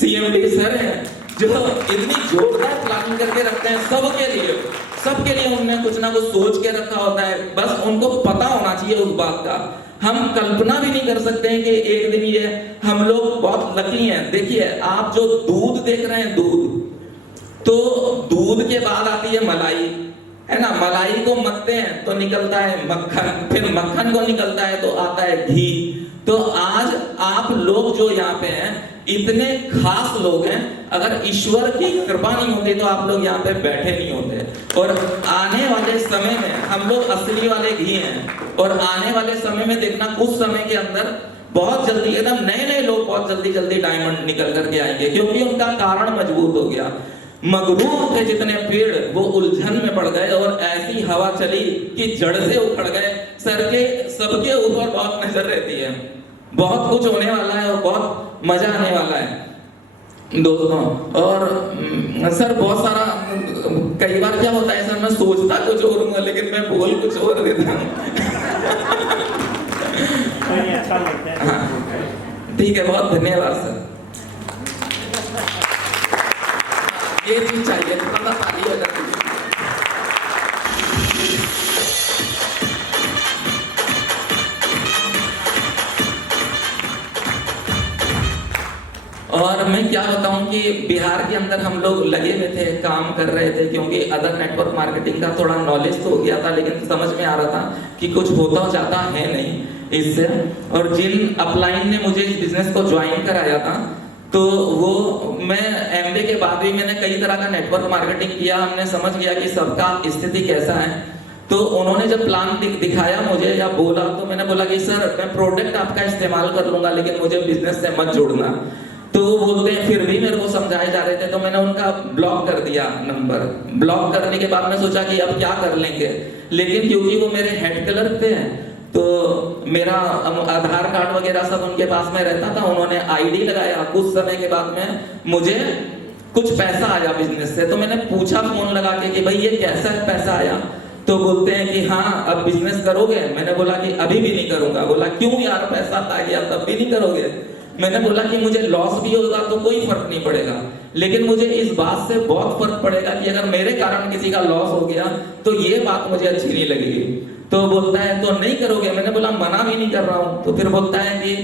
CMD sir हैं जो इतनी जोरदार प्लानिंग करके रखते हैं सबके लिए उन्होंने कुछ ना कुछ सोच के रखा होता है, बस उनको पता होना चाहिए उस बात का। हम कल्पना भी नहीं कर सकते हैं कि एक दिन ये, हम लोग बहुत लकी हैं। देखिए आप जो दूध देख रहे हैं, तो दूध के बाद आती है मलाई, है ना, मलाई को मथते हैं तो निकलता है मक्खन, फिर मक्खन को निकलता है तो आता है घी। तो आज आप लोग जो यहाँ पे हैं इतने खास लोग हैं, अगर ईश्वर की कृपा नहीं होती तो आप लोग यहाँ पे बैठे नहीं होते। और आने वाले समय में हम लोग असली वाले घी हैं, और आने वाले समय में देखना कुछ समय के अंदर बहुत जल्दी एकदम नए लोग बहुत जल्दी डायमंड निकल करके आएंगे, क्योंकि उनका कारण मजबूत हो गया। मगरूर थे जितने पेड़ वो उलझन में पड़ गए और ऐसी हवा चली कि जड़ से उखड़ गए। सर के सबके ऊपर बहुत नजर रहती है, बहुत कुछ होने वाला है और बहुत मजा आने वाला है दोस्तों। और सर बहुत सारा, कई बार क्या होता है सर, मैं सोचता कुछ और हूँ लेकिन मैं बोल कुछ और देता हूँ। अच्छा लगता है। हाँ ठीक है, बहुत धन्यवाद सर। ये चीज चाहिए, पता ताली हो जाती है। और मैं क्या बताऊं कि बिहार के अंदर हम लोग लगे हुए थे, काम कर रहे थे, क्योंकि अदर नेटवर्क मार्केटिंग का थोड़ा नॉलेज तो हो गया था, लेकिन समझ में आ रहा था कि कुछ होता जाता है नहीं इससे। और जिन अपलाइन ने मुझे इस बिजनेस को ज्वाइन कराया था, तो वो मैं एमबीए के बाद भी मैंने कई तरह का नेटवर्क मार्केटिंग किया, हमने समझ गया कि सबका स्थिति कैसा है। तो उन्होंने जब प्लान दिखाया मुझे या बोला, तो मैंने बोला कि सर मैं प्रोडक्ट आपका इस्तेमाल कर लूंगा लेकिन मुझे बिजनेस से मत जोड़ना। तो वो बोलते हैं फिर भी मेरे को समझाए जा रहे थे, तो मैंने उनका ब्लॉक कर दिया नंबर। ब्लॉक करने के बाद मैं सोचा कि अब क्या कर लेंगे, लेकिन क्योंकि वो मेरे हेड क्लर्क थे तो मेरा आधार कार्ड वगैरह सब उनके पास में रहता था, उन्होंने आईडी लगाया। कुछ समय के बाद में मुझे कुछ पैसा आया बिजनेस से, तो मैंने पूछा फोन लगा के कि भाई ये कैसा पैसा आया, तो बोलते हैं कि हाँ अब बिजनेस करोगे। मैंने बोला कि अभी भी नहीं करूंगा। बोला क्यों यार, पैसा आ गया तब भी नहीं करोगे। मैंने बोला कि मुझे लॉस भी होगा तो कोई फर्क नहीं पड़ेगा, लेकिन मुझे इस बात से बहुत फर्क पड़ेगा कि अगर मेरे कारण किसी का लॉस हो गया तो ये बात मुझे अच्छी नहीं लगेगी। तो बोलता है तो नहीं करोगे। मैंने बोला मना भी नहीं कर रहा हूं। तो फिर बोलता है कि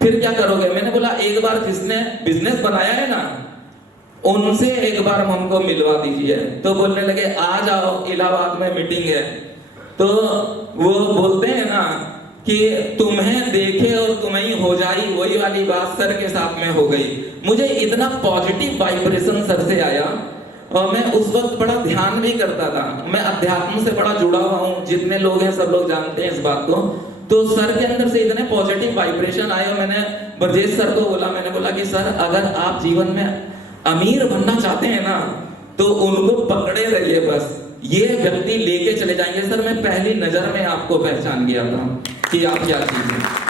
फिर क्या करोगे। मैंने बोला एक बार जिसने बिजनेस बनाया है ना उनसे एक बार हमको मिलवा दीजिए। तो बोलने लगे आ जाओ इलाहाबाद में मीटिंग है। तो वो बोलते हैं ना कि तुम्हें देखे और तुम्हें हो जाई, वही वाली बात सर के साथ में हो गई। मुझे इतना पॉजिटिव वाइब्रेशन सर से आया और मैं उस वक्त बड़ा ध्यान भी करता था। मैं अध्यात्म से बड़ा जुड़ा हुआ हूँ, जितने लोग हैं सब लोग जानते हैं इस बात को। तो सर के अंदर से इतने पॉजिटिव वाइब्रेशन आए और मैंने ब्रजेश सर को बोला, मैंने बोला कि सर अगर आप जीवन में अमीर बनना चाहते हैं ना तो उनको पकड़े रहिए, बस ये व्यक्ति लेके चले जाएंगे। सर मैं पहली नजर में आपको पहचान गया था कि आप क्या चीज है।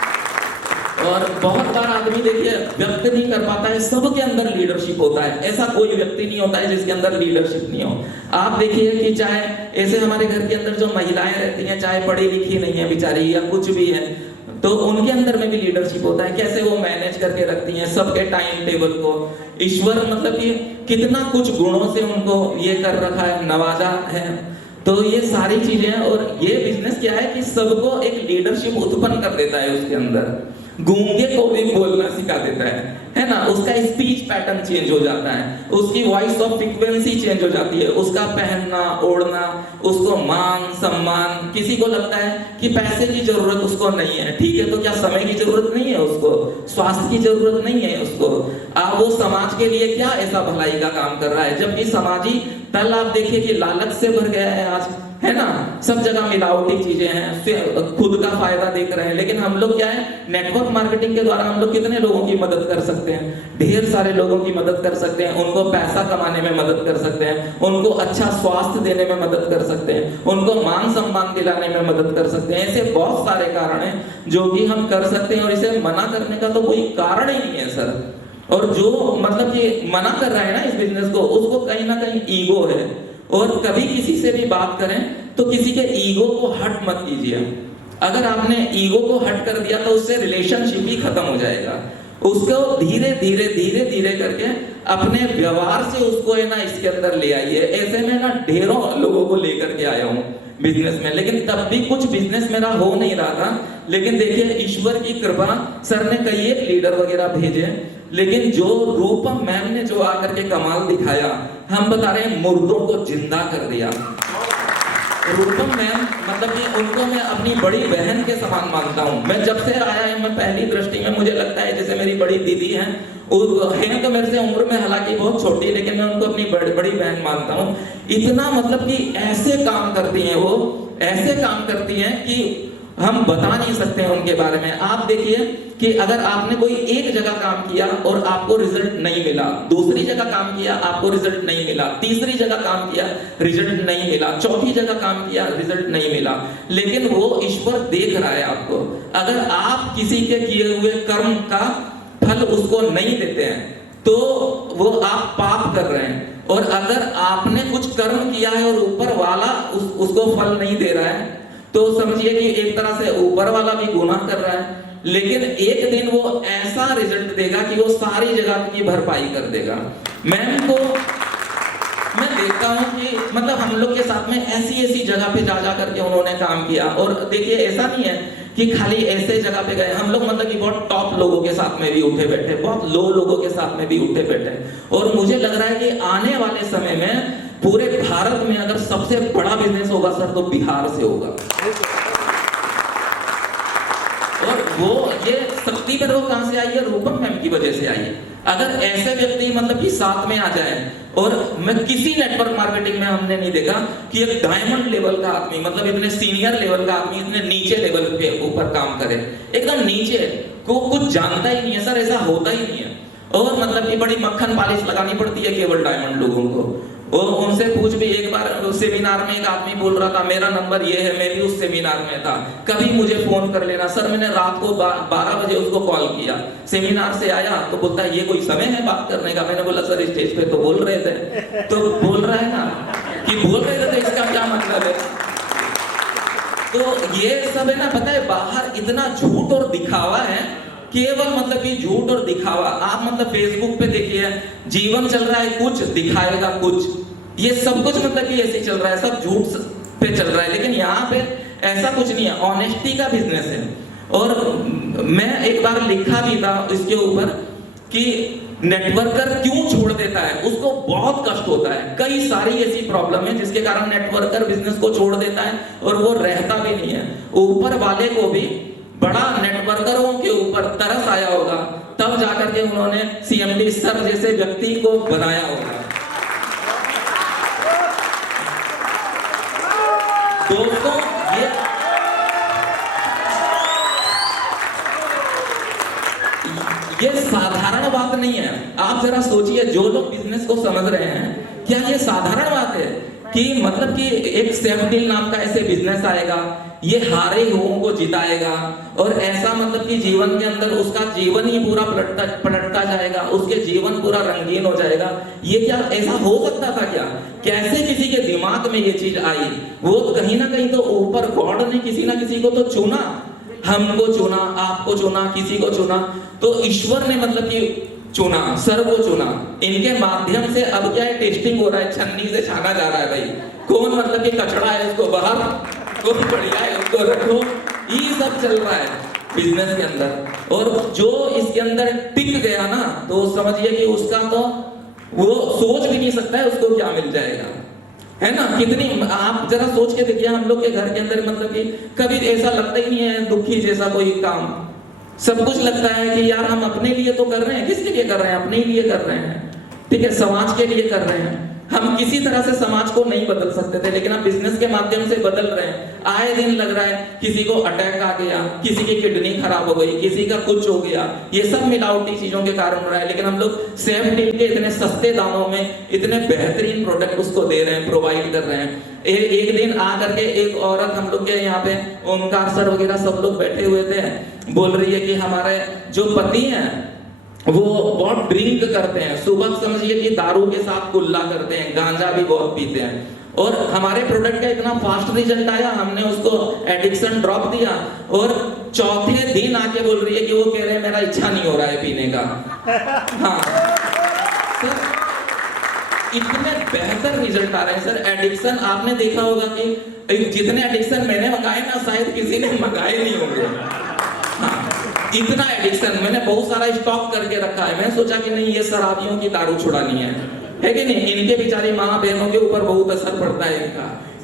और बहुत बार आदमी देखिए व्यक्त नहीं कर पाता है, सबके अंदर लीडरशिप होता है। ऐसा कोई व्यक्ति नहीं होता है जिसके अंदर लीडरशिप नहीं हो। आप देखिए कि चाहे ऐसे हमारे घर के अंदर जो महिलाएं रहती हैं, चाहे पढ़ी लिखी नहीं है बेचारी या कुछ भी है, तो उनके अंदर में भी लीडरशिप होता है। कैसे वो मैनेज करके रखती हैं सबके टाइम टेबल को। ईश्वर मतलब कि कितना कुछ गुणों से उनको ये कर रखा है, नवाजा है। तो ये सारी चीजें, और ये बिजनेस क्या है कि सबको एक लीडरशिप उत्पन्न कर देता है उसके अंदर। गूंगे को भी बोलना सिखा देता है ना। उसका स्पीच पैटर्न चेंज हो जाता है, उसकी वॉइस ऑफ फ्रीक्वेंसी चेंज हो जाती है, उसका पहनना ओढ़ना, उसको मान सम्मान। किसी को लगता है कि पैसे की जरूरत उसको नहीं है, ठीक है, तो क्या समय की जरूरत नहीं है उसको, स्वास्थ्य की जरूरत नहीं है उसको। वो समाज के लिए क्या ऐसा भलाई का काम कर रहा है, जबकि समाजी तल आप देखिए कि लालच से भर गया है आज, है ना। सब जगह मिलावटी चीजें हैं, खुद का फायदा देख रहे हैं। लेकिन हम लोग क्या है, नेटवर्क मार्केटिंग के द्वारा हम लोग कितने लोगों की मदद कर सकते हैं, ढेर सारे लोगों की मदद कर सकते हैं। उनको पैसा कमाने में मदद कर सकते हैं, उनको अच्छा स्वास्थ्य देने में मदद कर सकते हैं, उनको मान सम्मान दिलाने में मदद कर सकते हैं। ऐसे बहुत सारे कारण हैं जो कि हम कर सकते हैं, और इसे मना करने का तो कोई कारण ही नहीं है सर। और जो मतलब कि मना कर रहा है ना इस बिजनेस को, उसको कहीं ना कहीं ईगो है। और कभी किसी से भी बात करें तो किसी के ईगो को हट मत कीजिए। अगर आपने ईगो को हट कर दिया तो उससे रिलेशनशिप ही खत्म हो जाएगा। उसको धीरे धीरे धीरे धीरे करके अपने व्यवहार से उसको है ना इसके अंदर ले आइए। ऐसे में ना ढेरों लोगों को लेकर के आया हूँ बिजनेस में, लेकिन तब भी कुछ बिजनेस मेरा हो नहीं रहा था। लेकिन देखिए ईश्वर की कृपा, सर ने कई एक लीडर वगैरह भेजे, लेकिन जो रूपम मैम ने जो आकर के कमाल दिखाया, हम बता रहे हैं मुर्दों को जिंदा कर दिया। रूपम मैम मतलब कि उनको मैं अपनी बड़ी बहन के समान मानता हूँ। मैं जब से आया है, मैं पहली दृष्टि में मुझे लगता है जैसे मेरी बड़ी दीदी हैं, हैं तो मेरे से उम्र में हालांकि बहुत छोटी, लेकिन मैं उनको अपनी बड़ी बहन मानता हूँ। इतना मतलब कि ऐसे काम करती हैं वो, ऐसे काम करती हैं कि हम बता नहीं सकते हैं उनके बारे में। आप देखिए कि अगर आपने कोई एक जगह काम किया और आपको रिजल्ट नहीं मिला, दूसरी जगह काम किया आपको रिजल्ट नहीं मिला, तीसरी जगह काम किया रिजल्ट नहीं मिला, चौथी जगह काम किया रिजल्ट नहीं मिला, लेकिन वो ईश्वर देख रहा है आपको। अगर आप किसी के किए हुए कर्म का फल उसको नहीं देते हैं तो वो आप पाप कर रहे हैं। और अगर आपने कुछ कर्म किया है और ऊपर वाला उसको फल नहीं दे रहा है तो समझिए कि एक तरह से ऊपर वाला भी गुनाह कर रहा है। लेकिन एक दिन वो ऐसा रिजल्ट देगा कि वो सारी जगह की भरपाई कर देगा। मैम को मैं देखता हूँ कि मतलब हम लोग के साथ में ऐसी जगह पे जा करके उन्होंने काम किया। और देखिए ऐसा नहीं है कि खाली ऐसे जगह पे गए, हम लोग मतलब कि बहुत टॉप लोगों के साथ में भी उठे बैठे, बहुत लो लोगों के साथ में भी उठे बैठे। और मुझे लग रहा है कि आने वाले समय में पूरे भारत में अगर सबसे बड़ा बिजनेस होगा सर तो बिहार से होगा। और वो ये शक्ति में वो कहां से आई है? रूपम मैम की वजह से आई है। अगर ऐसे व्यक्ति मतलब कि साथ में आ जाए, और मैं किसी नेटवर्क मार्केटिंग में हमने नहीं देखा कि एक डायमंड लेवल का आदमी, मतलब इतने सीनियर लेवल का आदमी इतने नीचे लेवल के ऊपर काम करे, एकदम नीचे को कुछ जानता ही नहीं है सर, ऐसा होता ही नहीं है। और मतलब कि बड़ी मक्खन पालिश लगानी पड़ती है केवल डायमंड लोगों को। और उनसे पूछ भी, एक बार सेमिनार में एक आदमी बोल रहा था मेरा नंबर ये है, मैं भी उस सेमिनार में था, कभी मुझे फोन कर लेना। सर मैंने रात को 12 बजे उसको कॉल किया, सेमिनार से आया तो बोलता है ये कोई समय है बात करने का। मैंने बोला सर स्टेज पे तो बोल रहे थे। तो बोल रहा है ना कि बोल रहे थे तो इसका क्या मतलब है? तो ये सब है ना, पता है बाहर इतना झूठ और दिखावा है, केवल मतलब कि झूठ और दिखावा। आप मतलब फेसबुक पे देखिए, जीवन चल रहा है कुछ, दिखाएगा कुछ, ये सब कुछ मतलब कि ऐसे चल रहा है, सब झूठ पे चल रहा है। लेकिन यहाँ पे ऐसा कुछ नहीं है, ऑनेस्टी का बिजनेस है। और मैं एक बार लिखा भी था इसके ऊपर कि नेटवर्कर क्यों छोड़ देता है, उसको बहुत कष्ट होता है। कई सारी ऐसी प्रॉब्लम है जिसके कारण नेटवर्कर बिजनेस को छोड़ देता है और वो रहता भी नहीं है। ऊपर वाले को भी बड़ा नेटवर्करों के ऊपर तरस आया होगा, तब जाकर के उन्होंने CMD सर जैसे व्यक्ति को बनाया होगा। दोस्तों ये साधारण बात नहीं है। आप जरा सोचिए, जो लोग बिजनेस को समझ रहे हैं, क्या ये साधारण बात है कि मतलब कि एक सेफडील नाम का ऐसे बिजनेस आएगा, ये हारे हुओं को जिताएगा, और ऐसा मतलब कि जीवन के अंदर उसका जीवन ही पूरा पलटता जाएगा, उसके जीवन पूरा रंगीन हो जाएगा। ये क्या ऐसा हो सकता था क्या? कैसे किसी के दिमाग में ये चीज आई? वो कहीं ना कहीं तो ऊपर गॉड ने किसी ना किसी को तो चुना, हमको चुना, आपको चुना, किसी को चुना, तो ईश्वर ने मतलब कि चुना, सर को चुना। इनके माध्यम से अब क्या है, टेस्टिंग हो रहा है, छन्नी से छाना जा रहा है भाई, कौन मतलब कि कचड़ा है उसको बाहर, कौन बढ़िया है उसको रखो। ये सब चल रहा है बिजनेस के अंदर। और जो इसके अंदर टिक गया ना, तो समझिए कि उसका तो वो सोच भी नहीं सकता है उसको क्या मिल जाएगा, है ना। कितनी आप जरा सोच के देखिए, हम लोग के घर के अंदर मतलब कि कभी ऐसा लगता ही नहीं है दुखी जैसा कोई काम। सब कुछ लगता है कि यार हम अपने लिए तो कर रहे हैं, किसके लिए कर रहे हैं? अपने लिए कर रहे हैं, ठीक है, समाज के लिए कर रहे हैं। हम किसी तरह से समाज को नहीं बदल सकते थे, लेकिन हम बिजनेस के माध्यम से बदल रहे हैं। आए दिन लग रहा है किसी को अटैक आ गया, किसी की किडनी खराब हो गई, किसी का कुछ हो गया। ये सब मिलावटी चीजों के कारण हो रहा है। लेकिन हम लोग सेफ डील के इतने सस्ते दामों में इतने बेहतरीन प्रोडक्ट उसको दे रहे हैं, प्रोवाइड कर रहे हैं। एक दिन आ करके एक औरत हम लोग के यहाँ पे, ओमकार सर वगैरह सब लोग बैठे हुए थे, बोल रही है कि हमारे जो पति हैं वो बहुत ड्रिंक करते हैं, सुबह समझिए कि दारू के साथ कुल्ला करते हैं, गांजा भी बहुत पीते हैं, और हमारे प्रोडक्ट का इतना फास्ट रिजल्ट आया, हमने उसको एडिक्शन ड्रॉप दिया और चौथे दिन आके बोल रही है कि वो कह रहे हैं मेरा इच्छा नहीं हो रहा है पीने का। हाँ सर, इतने बेहतर रिजल्ट आ रहे हैं सर। एडिक्शन आपने देखा होगा कि जितने एडिक्शन मैंने मंगाए ना शायद किसी ने मंगाए नहीं होंगे। हाँ, इतना एडिक्शन मैंने बहुत सारा स्टॉक करके रखा है। मैं सोचा कि नहीं ये शराबियों की दारू छुड़ानी है कि नहीं, इनके बेचारी माँ बहनों के ऊपर बहुत असर पड़ता है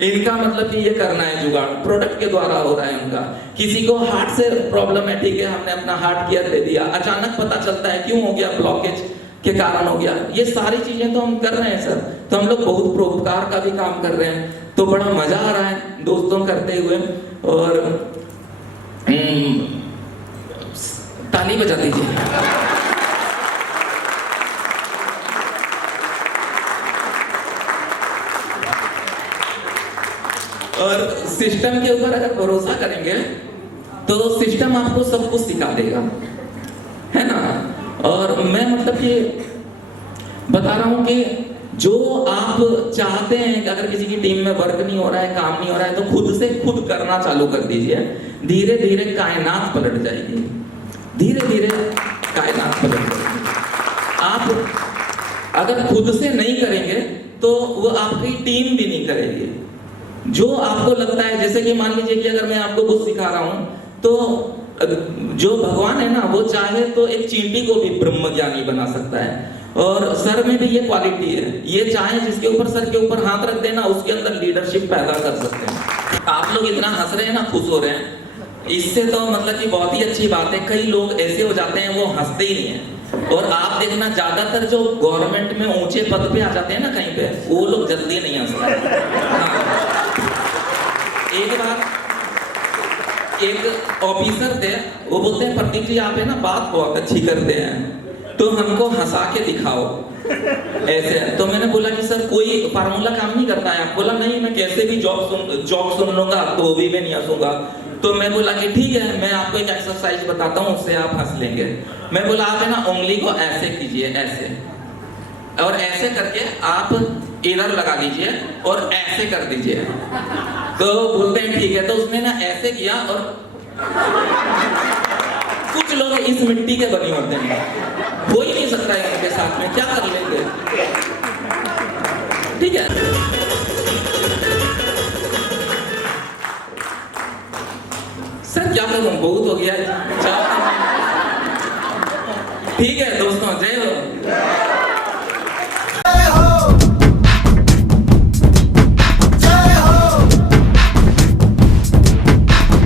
इनका मतलब कि ये करना है जुगाड़, प्रोडक्ट के द्वारा हो रहा है उनका। किसी को हार्ट से प्रॉब्लम है, ठीक है, हमने अपना हार्ट केयर ले दिया, अचानक पता चलता है क्यों हो गया, ब्लॉकेज के कारण हो गया। ये सारी चीजें तो हम कर रहे हैं सर, तो हम लोग बहुत परोपकार का भी काम कर रहे हैं, तो बड़ा मजा आ रहा है दोस्तों करते हुए। और ताली बजा दीजिए। और सिस्टम के ऊपर अगर भरोसा करेंगे तो सिस्टम आपको सब कुछ सिखा देगा, है ना। और मैं मतलब कि बता रहा हूं कि जो आप चाहते हैं कि अगर किसी की टीम में वर्क नहीं हो रहा है, काम नहीं हो रहा है, तो खुद से खुद करना चालू कर दीजिए। धीरे धीरे कायनात पलट जाएगी, धीरे धीरे कायनात पलट जाएगी। आप अगर खुद से नहीं करेंगे तो वो आपकी टीम भी नहीं करेगी। जो आपको लगता है, जैसे कि मान लीजिए कि अगर मैं आपको कुछ सिखा रहा हूं तो जो भगवान है ना, वो चाहे तो एक चींटी को भी ब्रह्म ज्ञानी बना सकता है। और सर में भी ये क्वालिटी है, ये चाहे जिसके ऊपर सर के ऊपर हाथ रख देना उसके अंदर लीडरशिप पैदा कर सकते हैं। आप लोग इतना हंस रहे हैं ना, खुश हो रहे हैं, इससे तो मतलब कि बहुत ही अच्छी बात है। कई लोग ऐसे हो जाते हैं वो हंसते ही नहीं है। और आप देखना ज्यादातर जो गवर्नमेंट में ऊंचे पद पे आ जाते हैं ना कहीं पे, वो लोग जल्दी नहीं हंसते। हाँ। एक बार एक ऑफिसर थे, वो बोलते हैं प्रदीप जी आप है ना बात बहुत अच्छी करते हैं, तो हमको हंसा के दिखाओ ऐसे। तो मैंने बोला कि सर कोई फार्मूला काम नहीं करता है। बोला नहीं, मैं कैसे भी जॉब सुन लूंगा तो भी मैं नहीं हंसूंगा। तो मैं बोला कि ठीक है, मैं आपको एक एक्सरसाइज बताता हूँ, उससे आप हंस लेंगे। मैं बोला आप है ना उंगली को ऐसे कीजिए, ऐसे, और ऐसे करके आप इधर लगा लीजिए और ऐसे कर दीजिए। तो बोलते हैं ठीक है। तो उसने ना ऐसे किया, और कुछ लोग इस मिट्टी के बने होते हैं, हो ही नहीं सकता है उनके साथ में, क्या कर लेंगे, ठीक है। सर क्या करूं, बहुत हो गया। ठीक है दोस्तों, जय